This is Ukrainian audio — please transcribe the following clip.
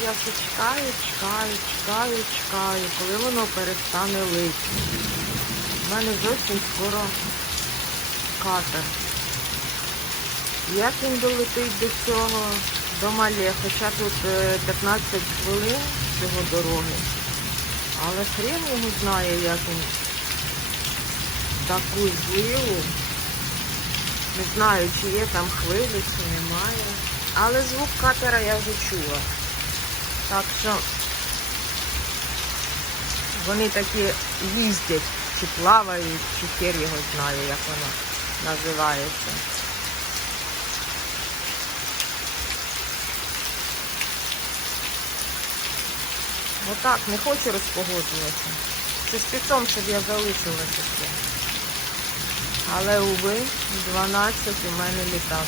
я все чекаю, чекаю, чекаю, чекаю, коли воно перестане лити. У мене зовсім скоро катер. Як він долетить до цього, до Мале, хоча тут е, 15 хвилин всього дороги. Але хрен його знає, як він таку зливу. Не знаю, чи є там хвилі, чи немає. Але звук катера я вже чула. Так що вони такі їздять, чи плавають, чи хер його знає, як воно називається. Отак, не хочу розпогоджуватися. Це спецом, щоб я залишилася. Але, уви, 12 у мене літак.